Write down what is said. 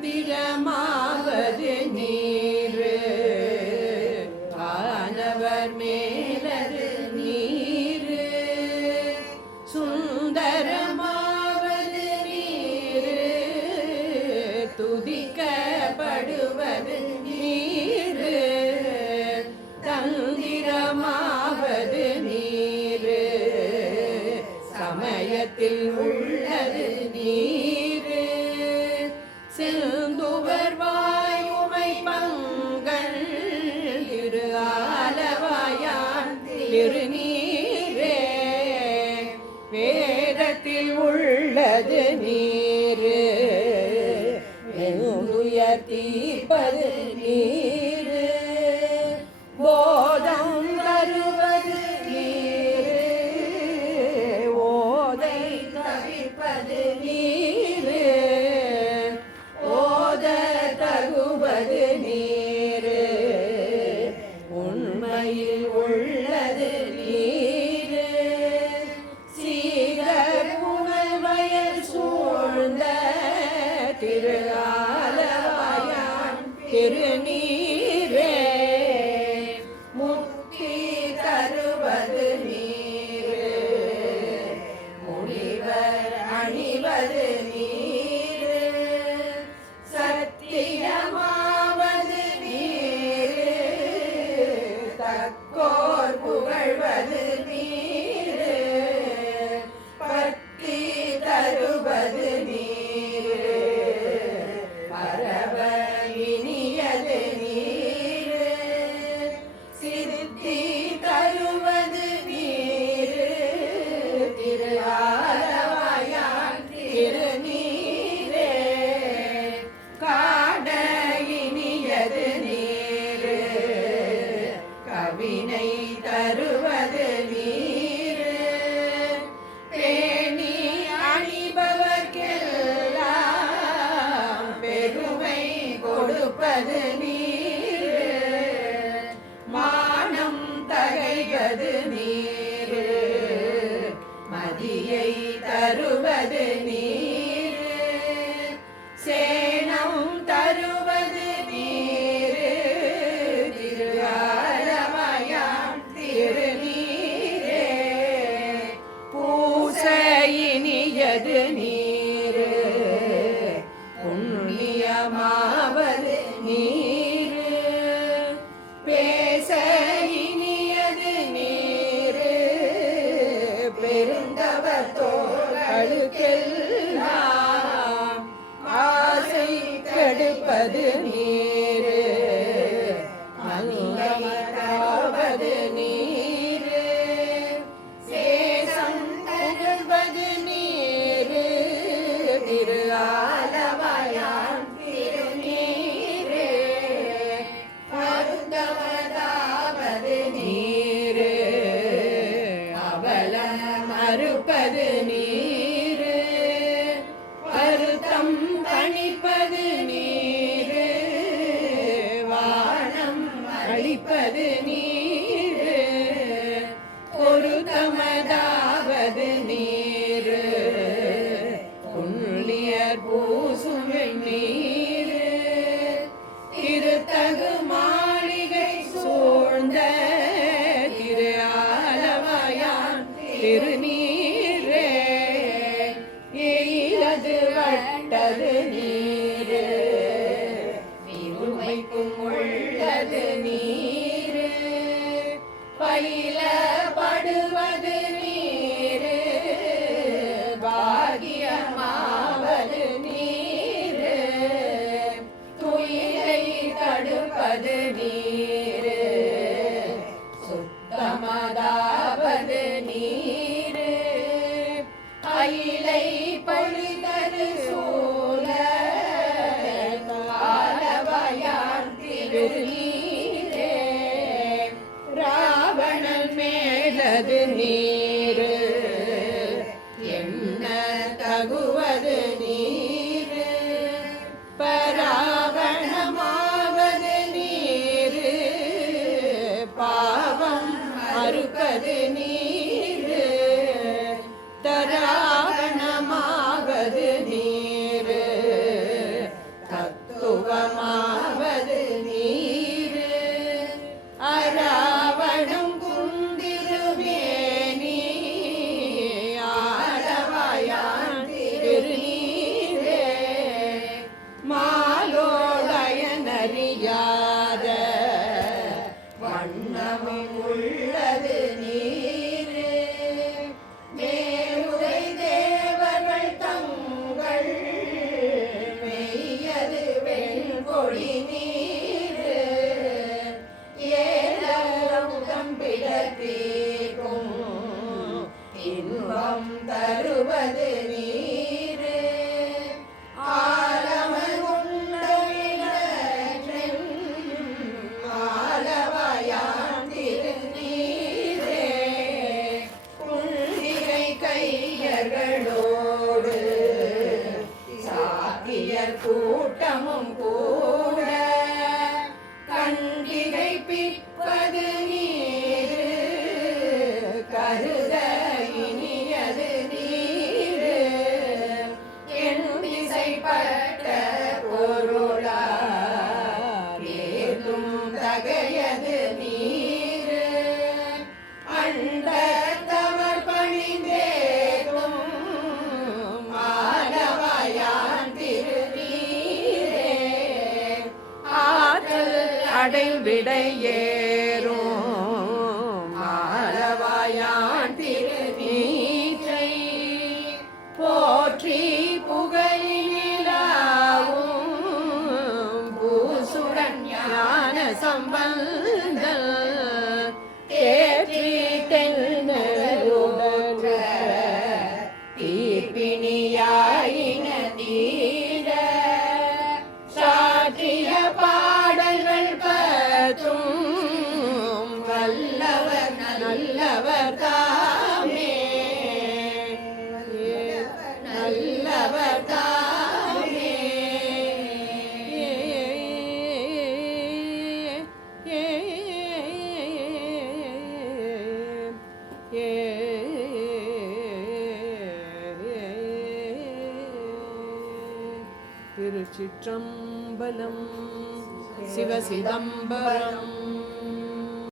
மந்திரமாவது நீரு வானவர் மேலது நீரு சுந்தரமாவது நீரு துதிக்கப்படுவது நீரு தந்திரமாவது நீரு சமயத்தில் உள்ளது நீரு செந்துவர் வாயுமை பங்கள் திரு ஆலவாயான் திருநீரே வேதத்தில் உள்ளது நீரு உயர் தீர்ப்பது நீரு போதம் தருவது நீரு ஓதை தவிர்ப்பது நீரு ஓத தகுவது நீரு உண்மையில் உள்ளது நீரு சீரர் புகழ் வயல் சூழ்ந்த திரு ஆலவாயான் திருநீரே முக்தி தருவது நீரு முனிவர் அணிவது நீரு சத்தியமாவது நீரு தக்கோர் புகழ்வது நீரு பக்தி தருவது நீரு பரவ இனியது நீரு சித்தி தருவது நீரு திரு ஆலவாயான் திருநீரே காட இனியது நீரு கவினை தருவது நீரு பேணி அணிபவர்க்கெல்லாம் பெருமை கொடுப்பது நீரு மானம் தகைவது நீரு மதியை தருவது நீரு சேனம் தருவது நீரு திரு ஆலவாயான் திருநீரே பூசையினியது நீரு புண்ணியமாவது நீரு பேச இனியது நீரு பெருந்தவர் தோள்களுக்கெல்லாம் ஆசை கெடுப்பது நீரு மங்கமாவது நீரு சேசம் புகழ்வது நீரு திரு ஆலவாயான் திருநீரே மருந்தவதாவது நீரு அவலம் மறுப்பது நீரு வருத்தம் தணிப்பது நீரு வானம் அளிப்பது நீரு பொருத்தமதாவது நீரு புண்ணியர் பூசும் நீரு திருத்தகு மாளிகை சூழ்ந்த திரு ஆலவாயான் திருநீரே எயிலது வட்டது நீரு இருமைக்கும் உள்ளது நீரு பயிலப்படுவது நீரு பாகியமாவது நீரு துயிலை தடுப்பது நீரு சுத்தமதாவது நீரு அயிலை பொழிதரு சூழ ஆலவாயான் திருநீரே ராவணன் மேலது நீரு என்ன தகுவது நீரு பராவணமாவது நீரு பாவம் அறுப்பது நீரு தராவணமாவது நீரு அடைல் விடையேறும் மாலவாயான் திருநீற்றை போற்றி புகழிலாவும் பூசுடன் ஞான சம்பந்தல் தேற்றி தென்னருடற்ற தீர்ப்பினியாயின தீர சாற்றிய பாடல்கள் பற்றும் வல்லவர் நல்லவர் தாமே நல்லவர் தாமே திருச்சிற்றம்பலம் சிவசிதம்பரம்